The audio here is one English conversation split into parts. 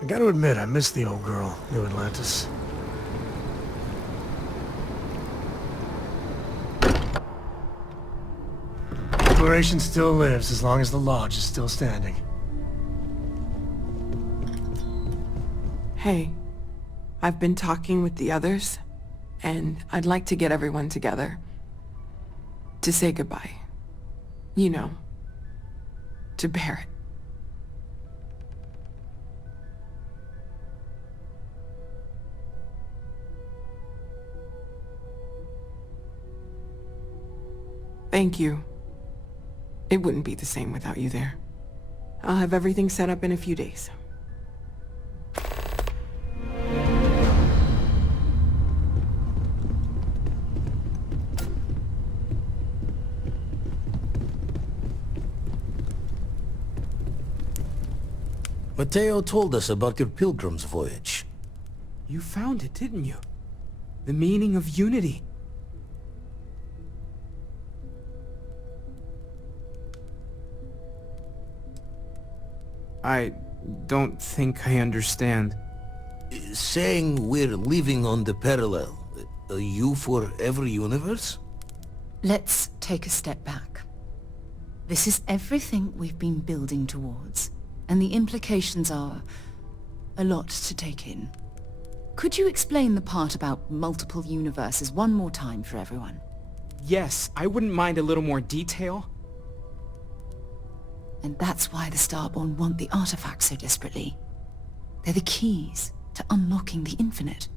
I gotta admit, I miss the old girl, New Atlantis. Exploration still lives as long as the lodge is still standing. Hey, I've been talking with the others, and I'd like to get everyone together. To say goodbye. You know, to Barrett. Thank you. It wouldn't be the same without you there. I'll have everything set up in a few days. Mateo told us about your pilgrim's voyage. You found it, didn't you? The meaning of unity. I don't think I understand. Saying we're living on the parallel, a you for every universe? Let's take a step back. This is everything we've been building towards, and the implications are a lot to take in. Could you explain the part about multiple universes one more time for everyone? Yes, I wouldn't mind a little more detail. And that's why the Starborn want the artifacts so desperately. They're the keys to unlocking the infinite.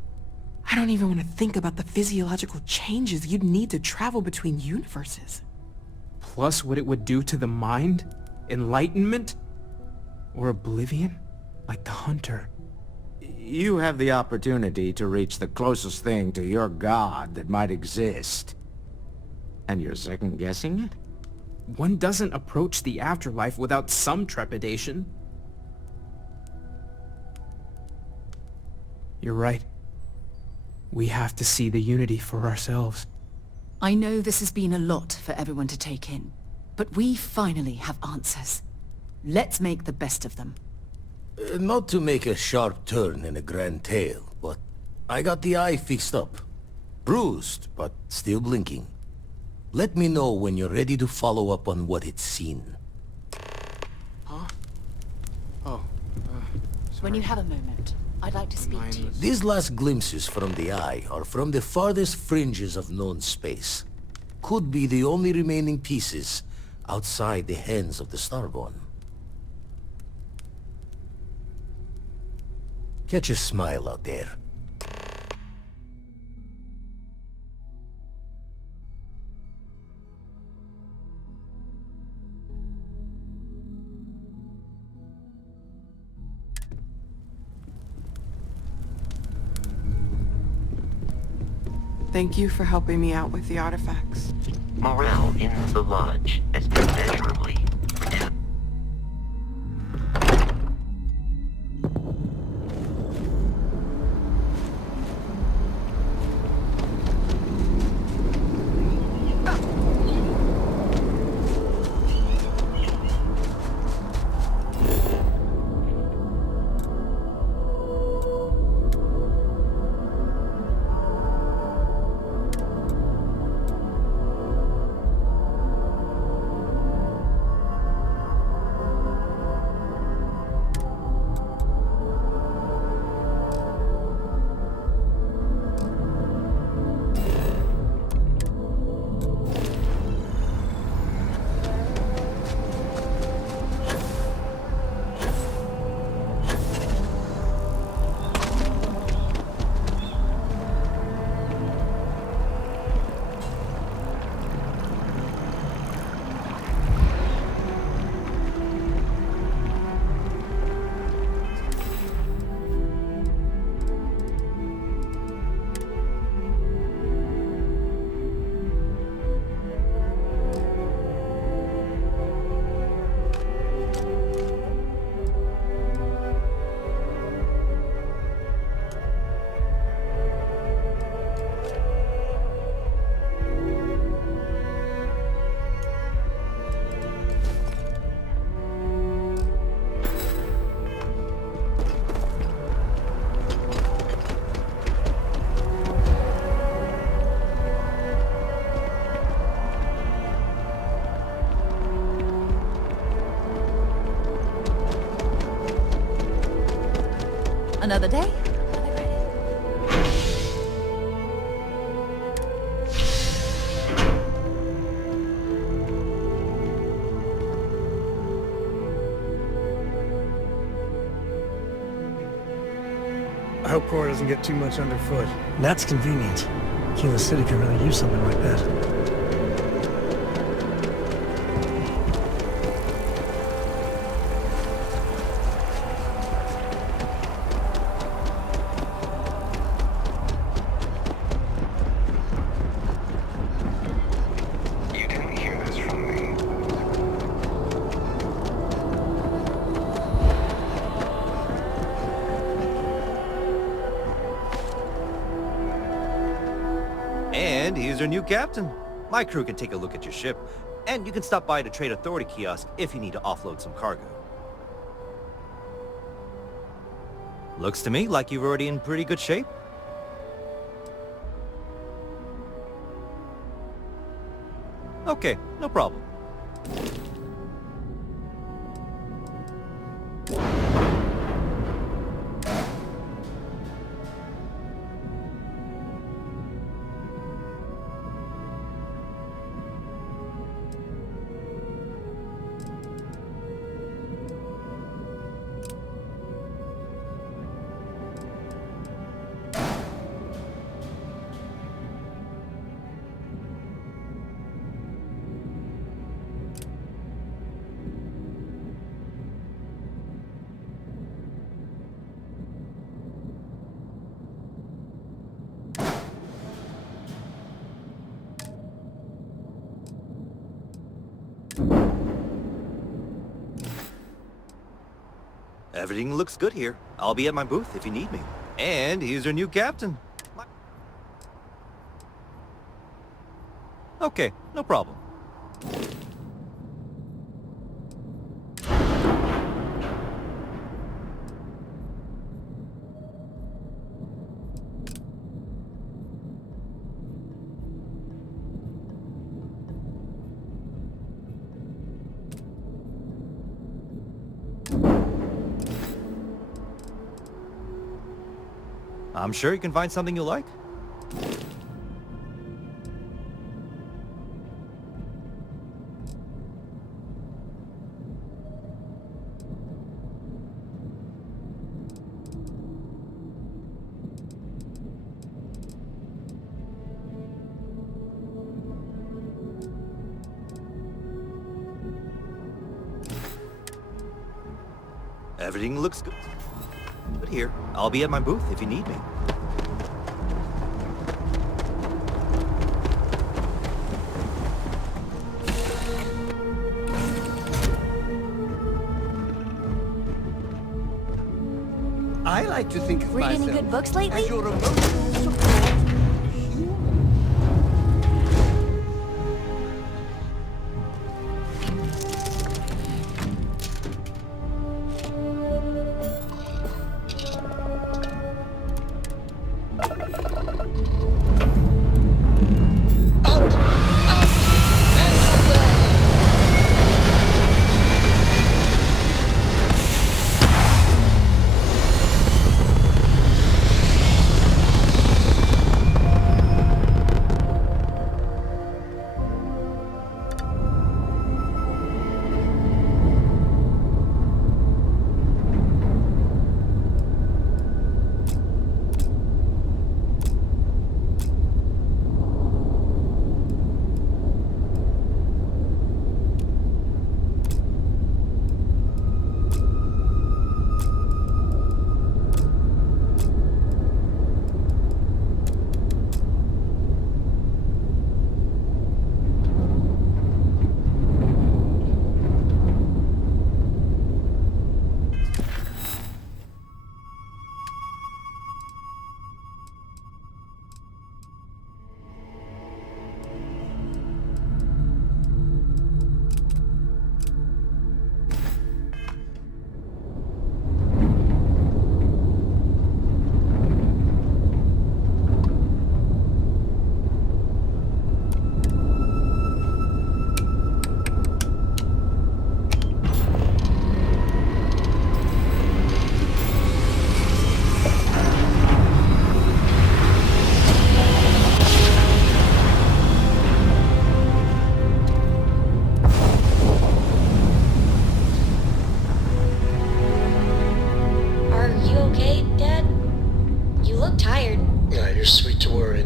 I don't even want to think about the physiological changes you'd need to travel between universes. Plus what it would do to the mind? Enlightenment? Or oblivion? Like the Hunter. You have the opportunity to reach the closest thing to your god that might exist. And you're second-guessing it? One doesn't approach the afterlife without some trepidation. You're right. We have to see the unity for ourselves. I know this has been a lot for everyone to take in, but we finally have answers. Let's make the best of them. Not to make a sharp turn in a grand tale, but I got the eye fixed up. Bruised, but still blinking. Let me know when you're ready to follow up on what it's seen. Huh? Oh, sorry. When you have a moment, I'd like to speak to you. These last glimpses from the eye are from the farthest fringes of known space. Could be the only remaining pieces outside the hands of the Starborn. Catch a smile out there. Thank you for helping me out with the artifacts. Morale in the lodge has been measurably reduced. Another day? I hope Cora doesn't get too much underfoot. That's convenient. Kila City could really use something like that. You didn't hear this from me. And here's our new captain. My crew can take a look at your ship, and you can stop by the Trade Authority kiosk if you need to offload some cargo. Looks to me like you're already in pretty good shape. Okay, no problem. Everything looks good here. I'll be at my booth if you need me. And here's our new captain. Okay, no problem. I'm sure you can find something you like. Everything looks good. But here, I'll be at my booth if you need me. I like to think of Read any myself good books lately? as your emotional support human.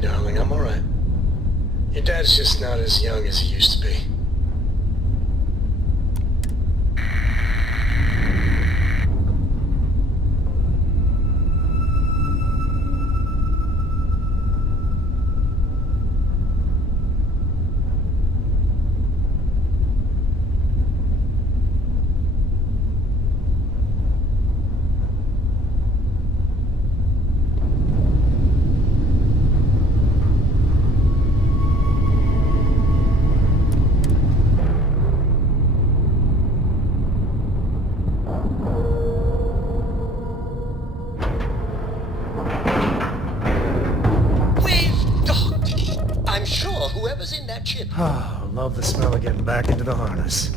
darling. I'm alright. Your dad's just not as young as he used to be. I'm sure whoever's in that chip. Oh, love the smell of getting back into the harness.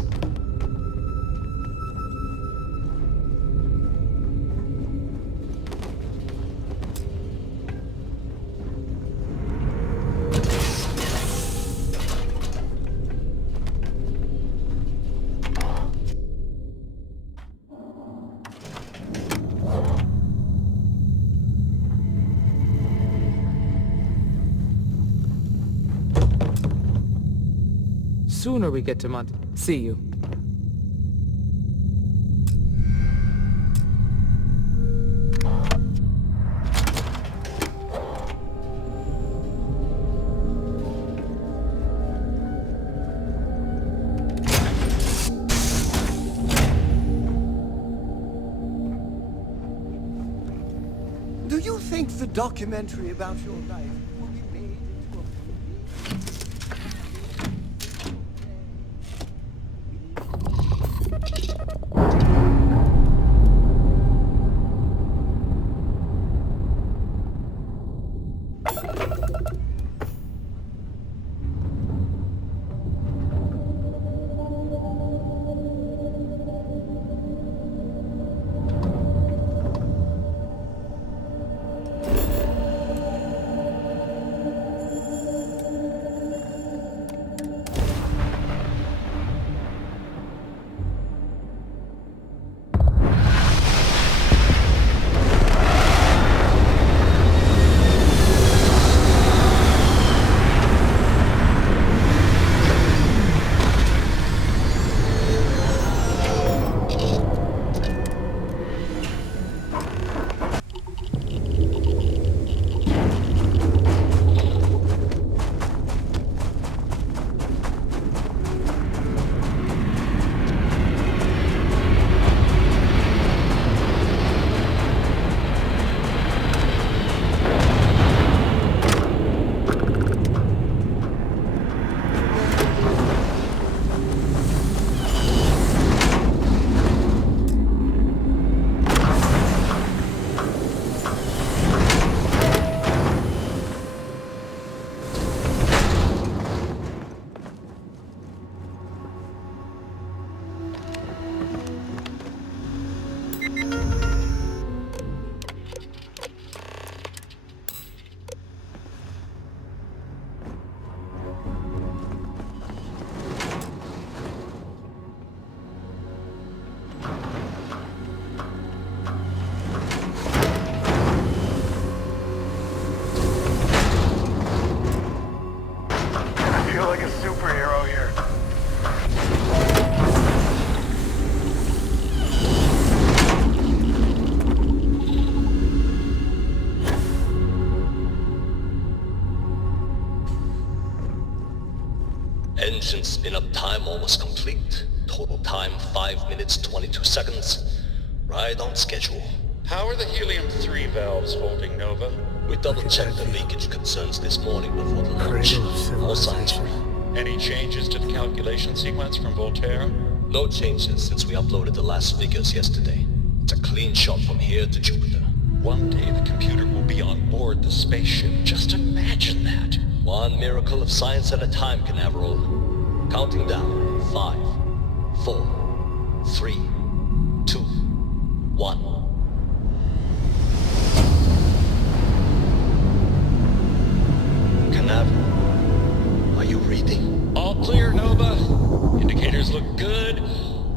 Sooner we get to see you. Do you think the documentary about your life will be made into a movie? Engine spin-up time almost complete. Total time 5 minutes 22 seconds. Right on schedule. How are the helium-3 valves holding, Nova? We double-checked the leakage concerns this morning before the launch. No signs. Any changes to the calculation sequence from Voltaire? No changes since we uploaded the last figures yesterday. It's a clean shot from here to Jupiter. One day the computer will be on board the spaceship. Just imagine that. One miracle of science at a time, Canaveral. Counting down. 5, 4, 3, 2, 1. Canaveral, are you reading? All clear, Nova. Indicators look good.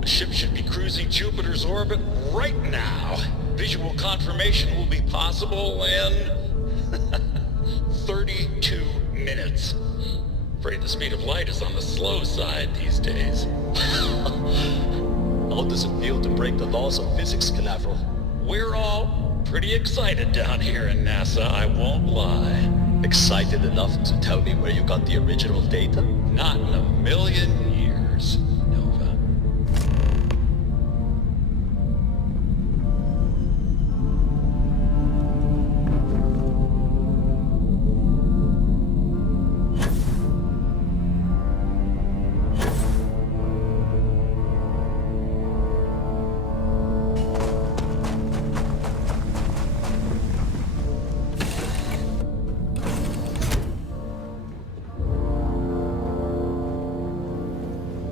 The ship should be cruising Jupiter's orbit right now. Visual confirmation will be possible in 32 decades. Afraid the speed of light is on the slow side these days. How does it feel to break the laws of physics, Canaveral? We're all pretty excited down here in NASA, I won't lie. Excited enough to tell me where you got the original data? Not in a million years, Nova.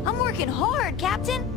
I'm working hard, Captain.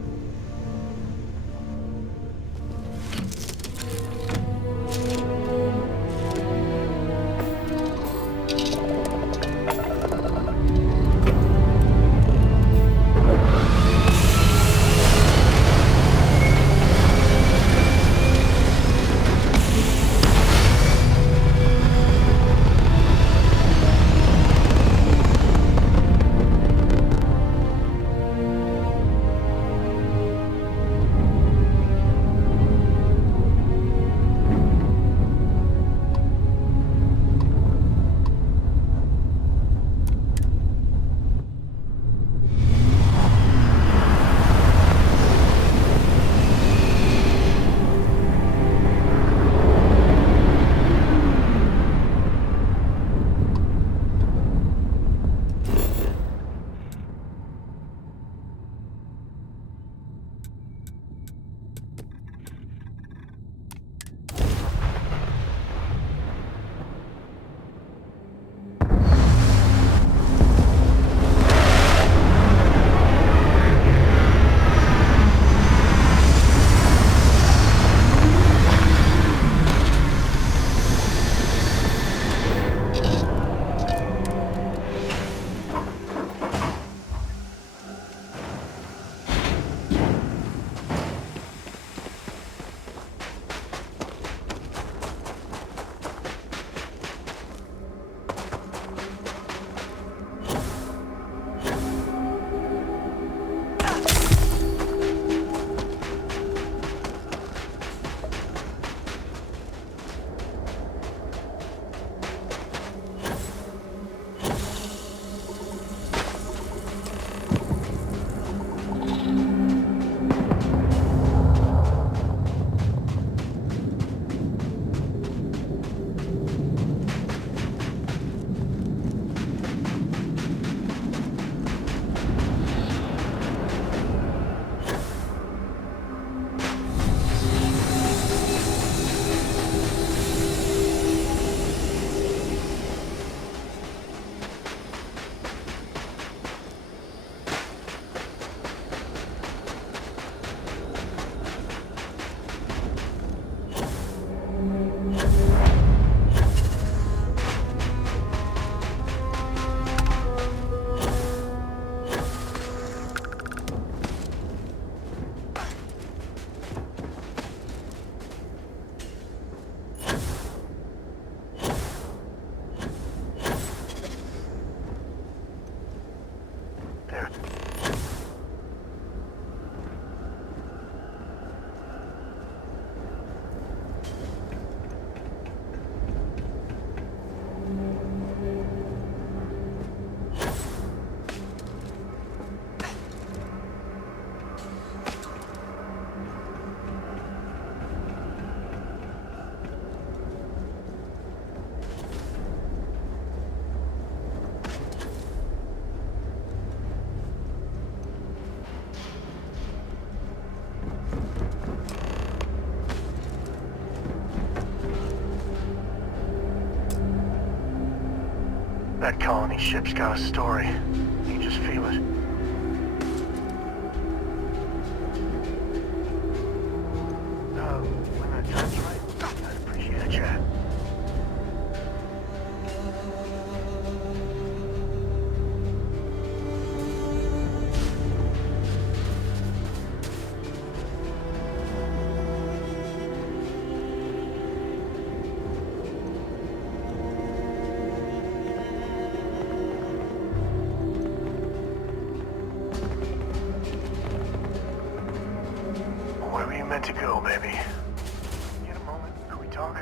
That colony ship's got a story. You just feel it. When that time's right, I'd appreciate a chat. Good to go, baby. Get a moment? Can we talk?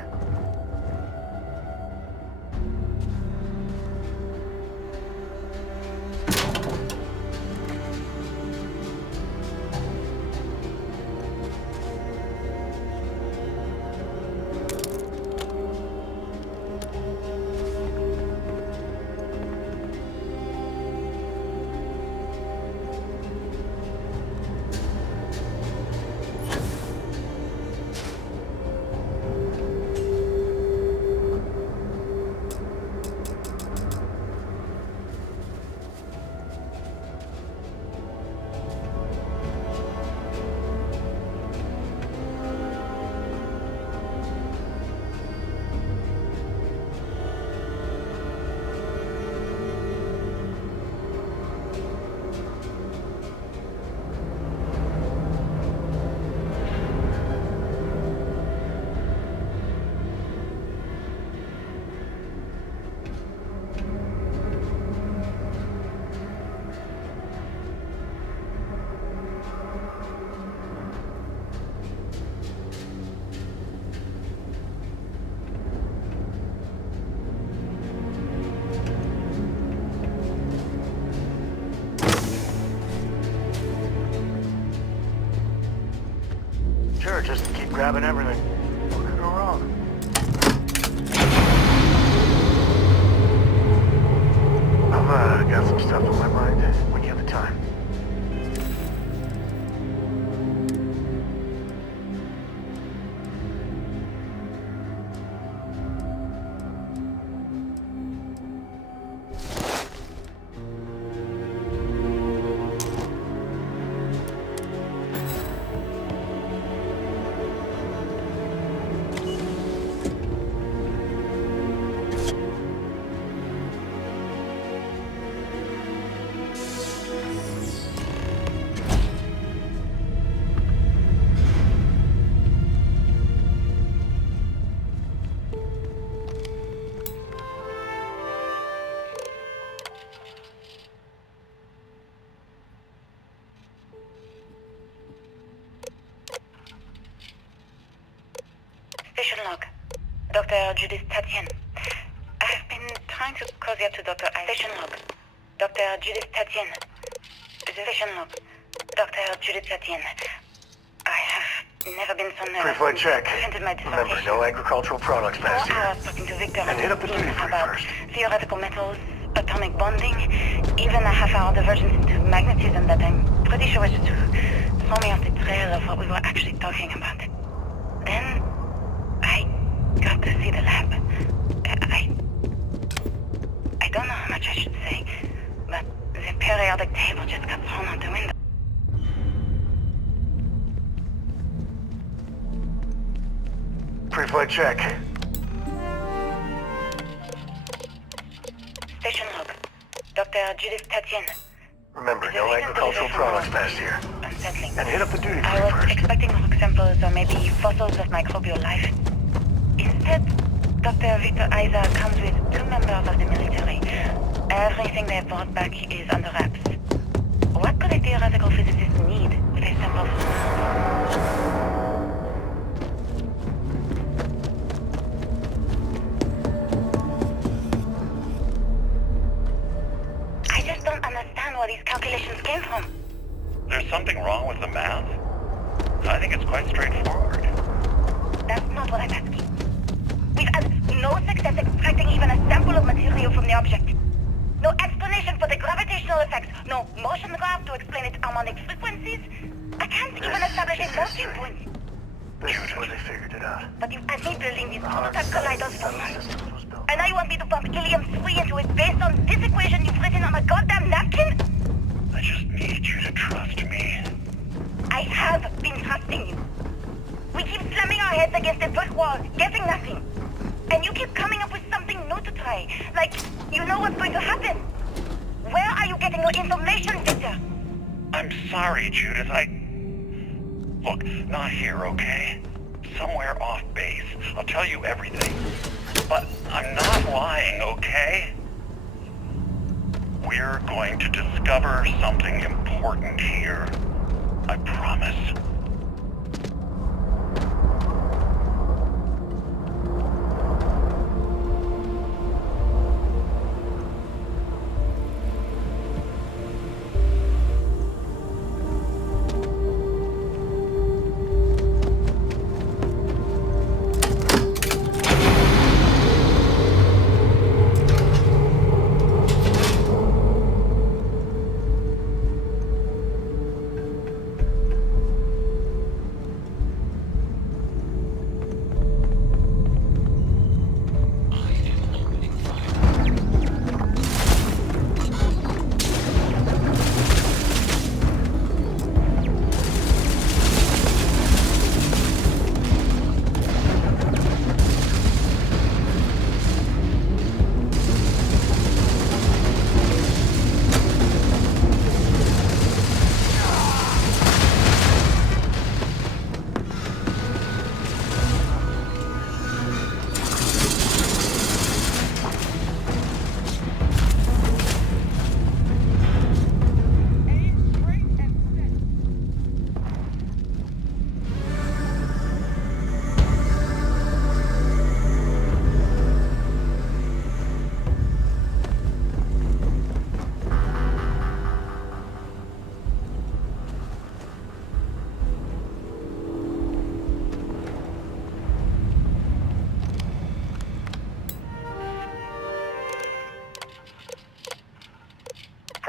Sure, just keep grabbing everything. What could go wrong? I've got some stuff on my mind when you have the time. Station log. Dr. Judith Tatian. I've been trying to cozy to Dr. Station log. Dr. Judith Tatian. Station log. Dr. Judith Tatian. I have never been so nervous. Pre-flight check. My Remember, no agricultural products past 4 here. hours talking to Victor And hit up the duty free about first. theoretical metals, atomic bonding, even a half-hour divergence into magnetism that I'm pretty sure was to throw me off the trail of what we were actually talking about. Then I got to see the lab. I don't know how much I should say, but the periodic table just got thrown out the window. Pre-flight check. Station log. Dr. Judith Tatian. Remember, no agricultural products past here. Unsettling. And hit up the duty I free was first. expecting rock samples or maybe fossils of microbial life. Instead, Dr. Victor Isa comes with 2 members of the military. Everything they brought back is under wraps. What could a theoretical physicist need with a sample from Mars? I just don't understand where these calculations came from. There's something wrong with the math? I think it's quite straightforward. That's not what I'm asking. We've had no success extracting even a sample of material from the object. No explanation for the gravitational effects. No motion graph to explain its harmonic frequencies. I can't even establish a melting point. This is where they figured it out. But you've had me building these prototype colliders for months. And now you want me to pump helium-3 into it based on this equation you've written on a goddamn napkin? I just need you to trust me. I have been trusting you. We keep slamming our heads against a brick wall, getting nothing. And you keep coming up with something new to try. Like, you know what's going to happen. Where are you getting your information, Victor? I'm sorry, Judith. Look, not here, okay? Somewhere off base. I'll tell you everything. But I'm not lying, okay? We're going to discover something important here. I promise.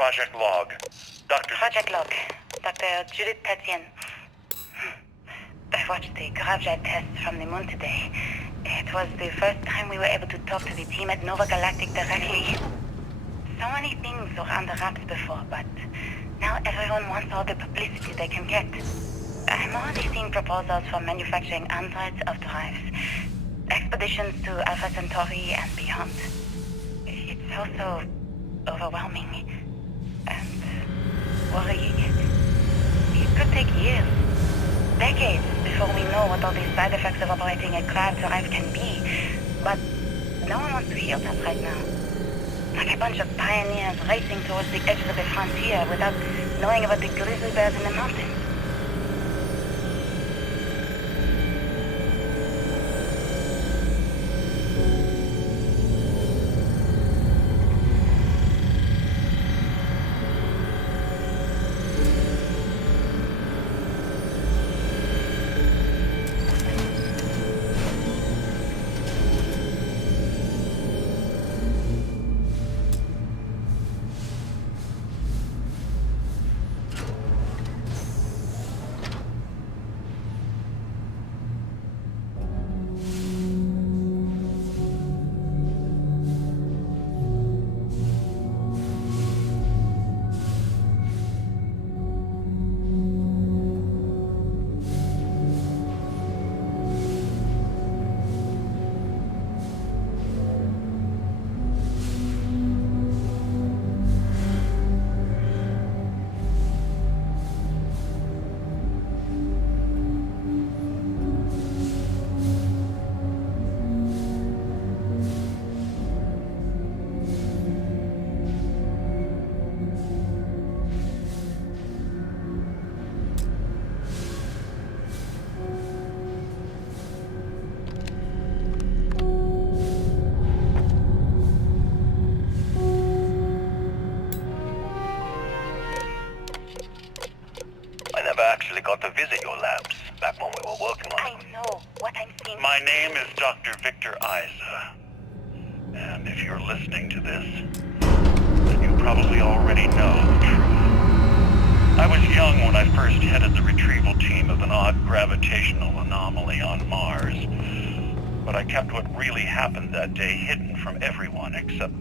Project Log. Project Log. Dr. Judith Tatian. I watched the GravJet tests from the moon today. It was the first time we were able to talk to the team at Nova Galactic directly. So many things were under wraps before, but now everyone wants all the publicity they can get. I'm already seeing proposals for manufacturing hundreds of drives. Expeditions to Alpha Centauri and beyond. It's also overwhelming and worrying. It could take years, decades, before we know what all the side effects of operating a grav drive can be. But no one wants to hear that right now. Like a bunch of pioneers racing towards the edge of the frontier without knowing about the grizzly bears in the mountains. Actually got to visit your labs back when we were working on it. I know what I'm seeing. My name is Dr. Victor Isa. And if you're listening to this, then you probably already know the truth. I was young when I first headed the retrieval team of an odd gravitational anomaly on Mars. But I kept what really happened that day hidden from everyone except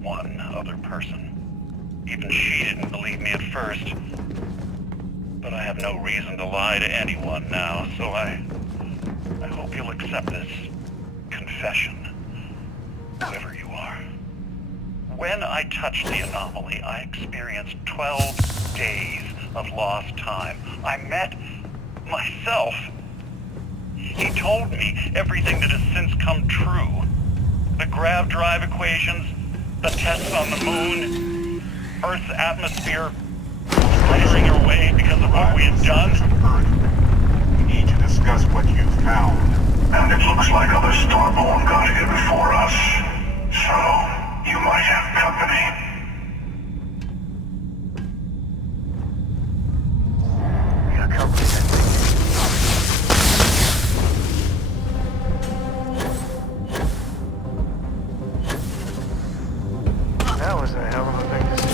one other person. Even she didn't believe me at first. But I have no reason to lie to anyone now, so I hope you'll accept this confession, whoever you are. When I touched the anomaly, I experienced 12 days of lost time. I met myself. He told me everything that has since come true. The grav drive equations, the tests on the moon, Earth's atmosphere sputtering away because of what we have done. We need to discuss what you found. And it looks like other Starborn got here before us. So, you might have company. We got company, I think. That was a hell of a thing to see.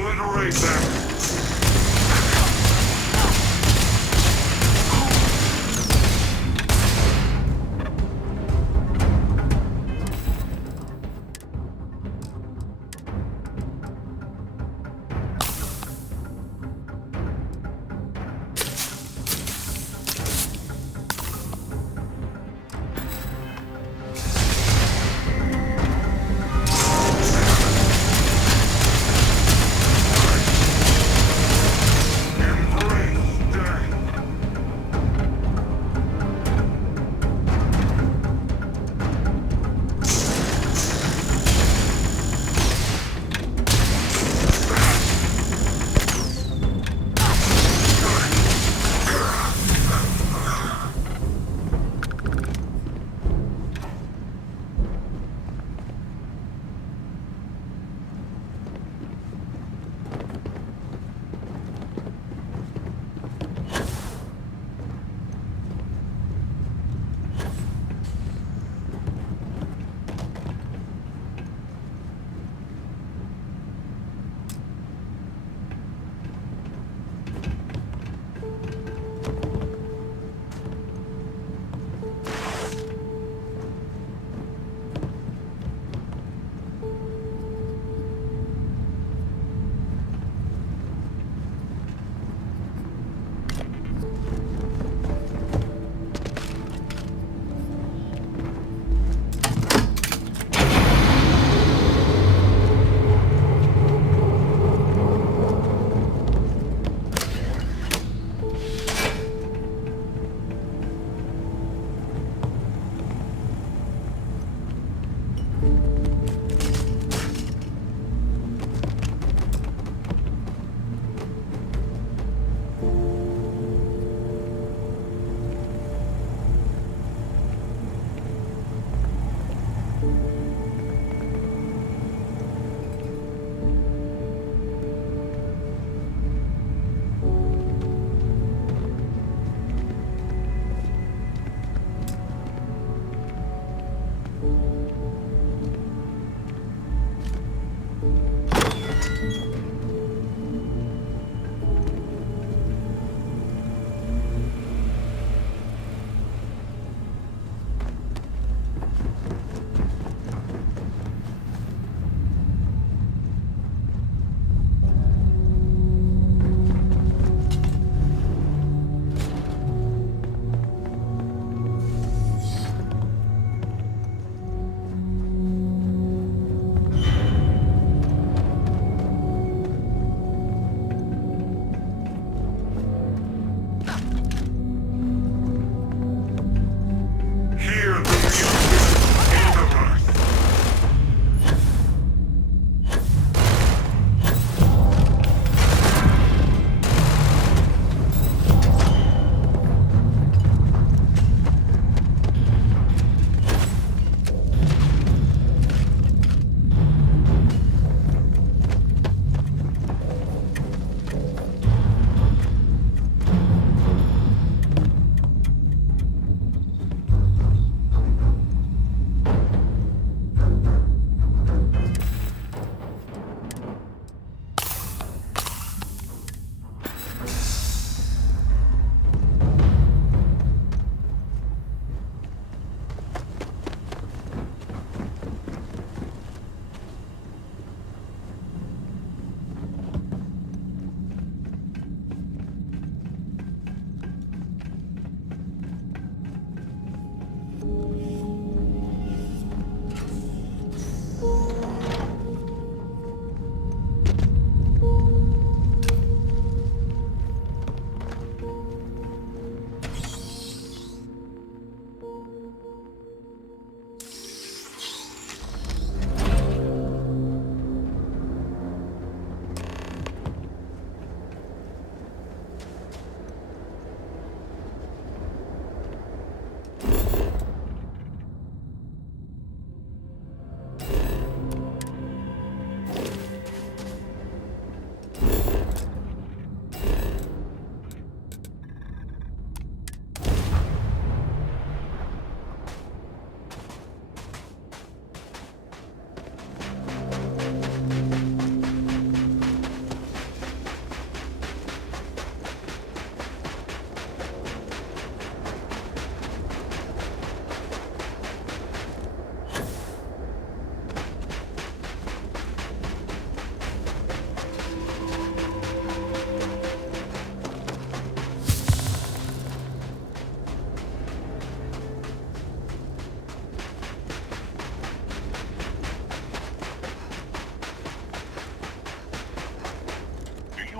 Obliterate them!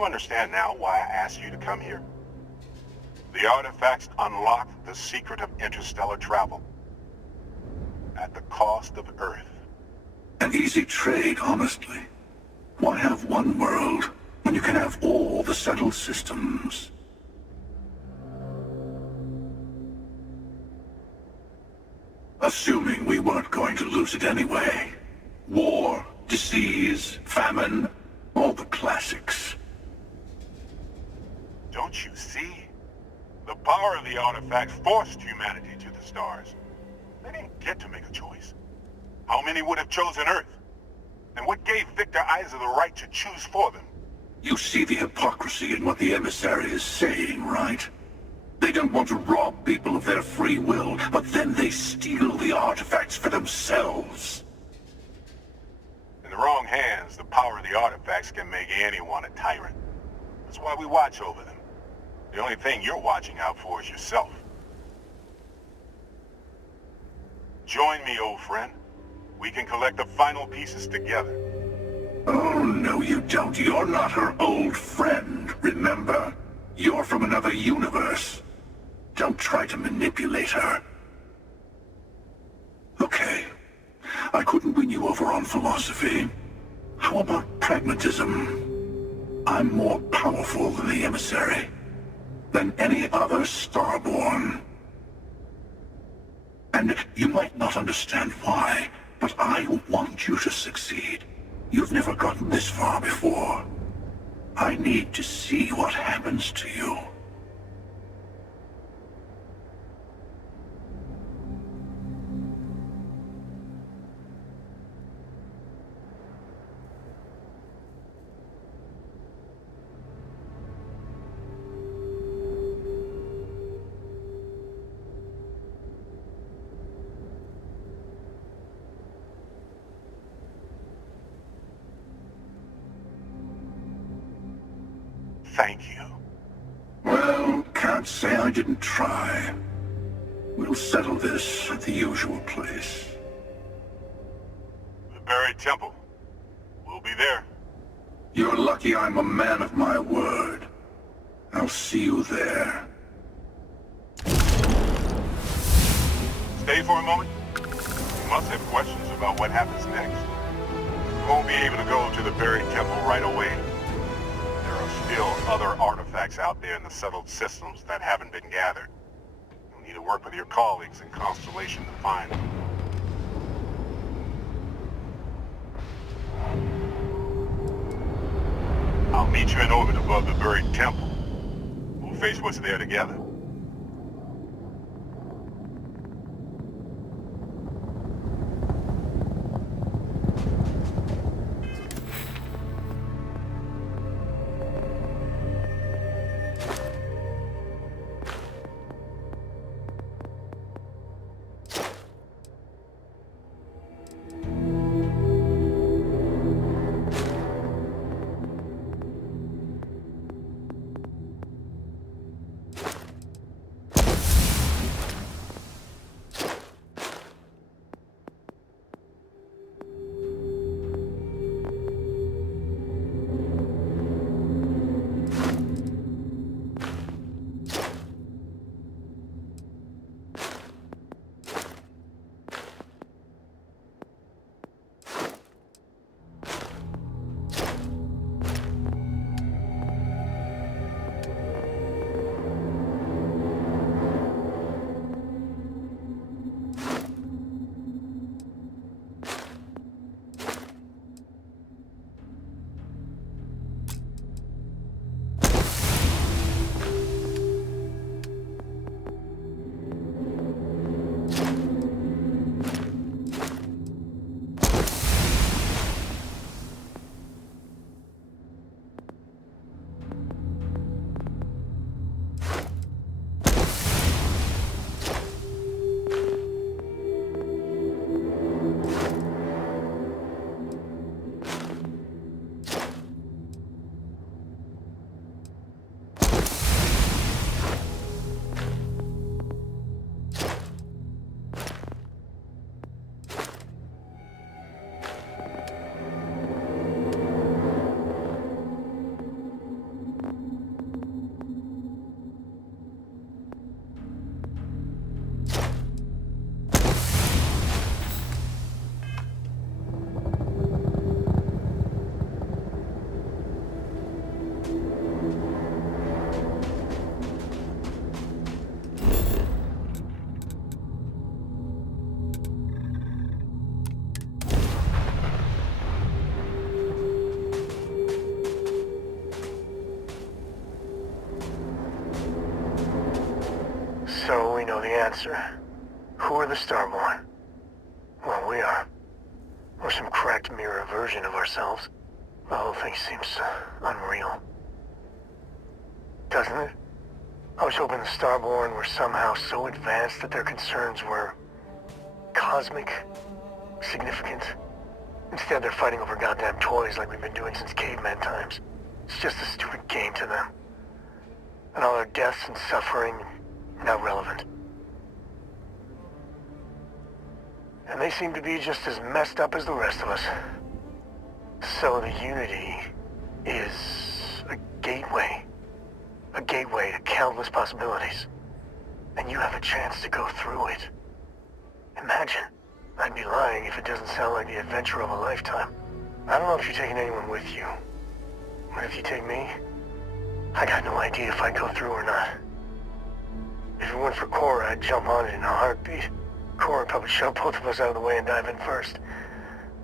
you understand now why I asked you to come here? The artifacts unlock the secret of interstellar travel. At the cost of Earth. An easy trade, honestly. Why have one world when you can have all the settled systems? Assuming we weren't going to lose it anyway. War, disease, famine, all the classics. Don't you see? The power of the artifacts forced humanity to the stars. They didn't get to make a choice. How many would have chosen Earth? And what gave Victor Isa the right to choose for them? You see the hypocrisy in what the emissary is saying, right? They don't want to rob people of their free will, but then they steal the artifacts for themselves. In the wrong hands, the power of the artifacts can make anyone a tyrant. That's why we watch over them. The only thing you're watching out for is yourself. Join me, old friend. We can collect the final pieces together. Oh, no you don't. You're not her old friend, remember? You're from another universe. Don't try to manipulate her. Okay. I couldn't win you over on philosophy. How about pragmatism? I'm more powerful than the emissary. Than any other starborn. And you might not understand why, but I want you to succeed. You've never gotten this far before. I need to see what happens to you. Thank you. Well, can't say I didn't try. We'll settle this at the usual place. The buried temple. We'll be there. You're lucky I'm a man of my word. I'll see you there. Stay for a moment. You must have questions about what happens next. You won't be able to go to the buried temple right away. There are still other artifacts out there in the settled systems that haven't been gathered. You'll need to work with your colleagues in Constellation to find them. I'll meet you in orbit above the buried temple. We'll face what's there together. answer. Who are the Starborn? Well, we are. We're some cracked mirror version of ourselves. The whole thing seems unreal. Doesn't it? I was hoping the Starborn were somehow so advanced that their concerns were cosmic, significant. Instead, they're fighting over goddamn toys like we've been doing since caveman times. It's just a stupid game to them. And all their deaths and suffering, not relevant. And they seem to be just as messed up as the rest of us. So the Unity is a gateway. A gateway to countless possibilities. And you have a chance to go through it. Imagine. I'd be lying if it doesn't sound like the adventure of a lifetime. I don't know if you're taking anyone with you. But if you take me, I got no idea if I'd go through or not. If it weren't for Cora, I'd jump on it in a heartbeat. Cora probably shove both of us out of the way and dive in first.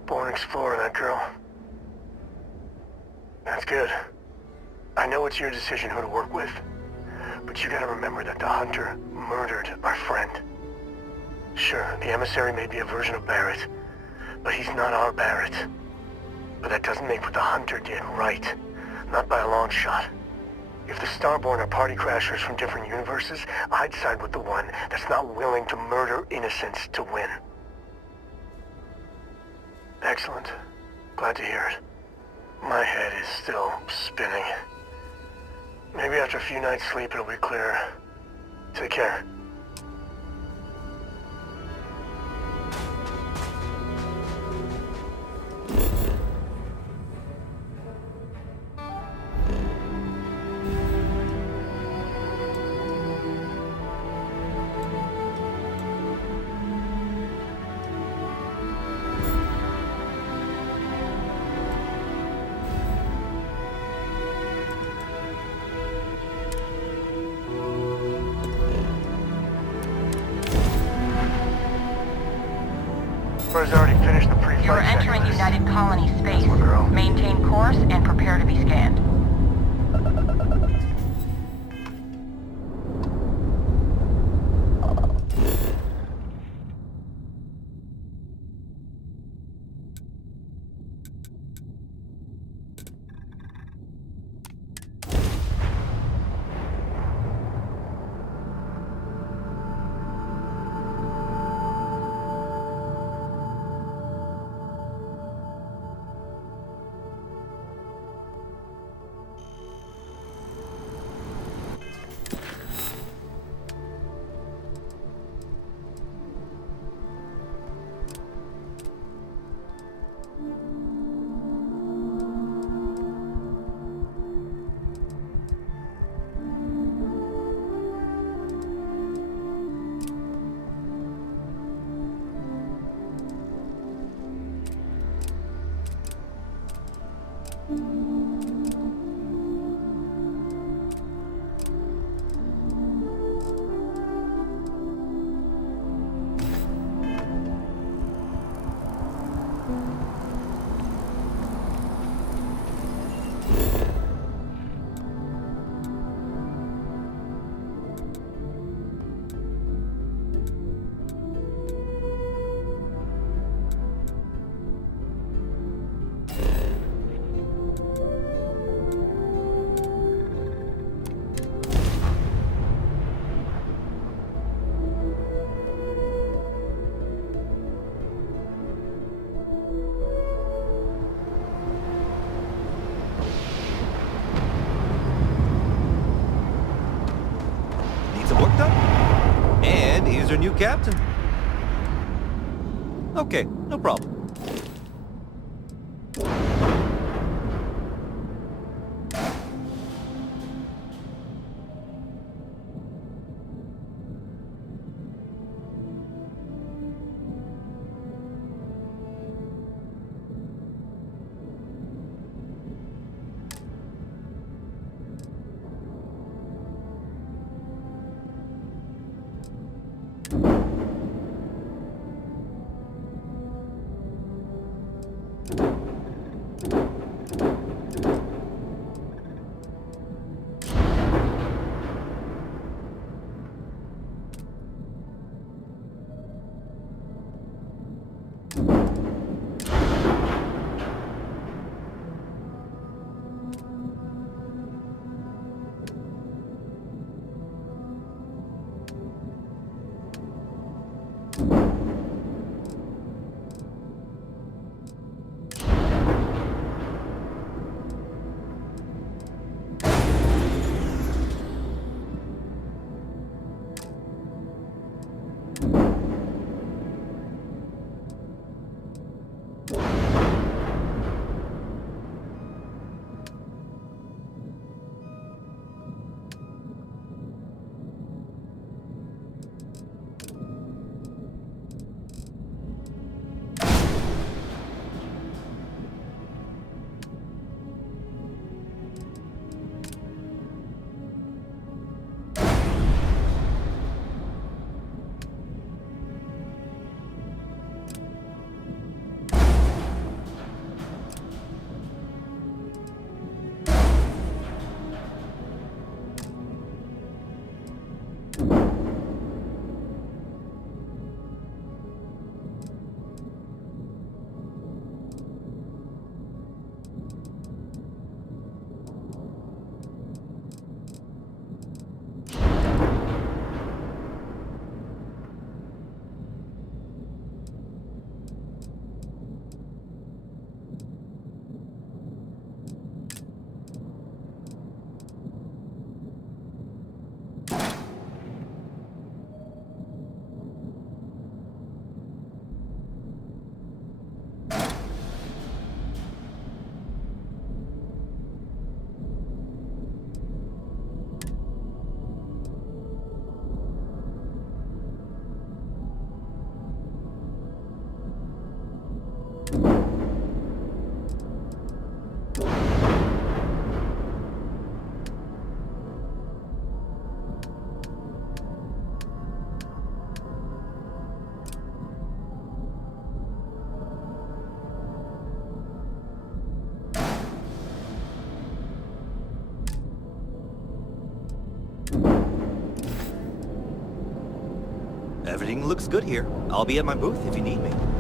Born explorer, that girl. That's good. I know it's your decision who to work with. But you gotta remember that the Hunter murdered our friend. Sure, the emissary may be a version of Barrett, but he's not our Barrett. But that doesn't make what the Hunter did right. Not by a long shot. If the Starborn are party crashers from different universes, I'd side with the one that's not willing to murder innocents to win. Excellent. Glad to hear it. My head is still spinning. Maybe after a few nights' sleep it'll be clearer. Take care. Already finished the pre-flight. You're entering United Colony space. Maintain course and prepare to be scanned. Here's our new captain. Okay, no problem. Everything looks good here. I'll be at my booth if you need me.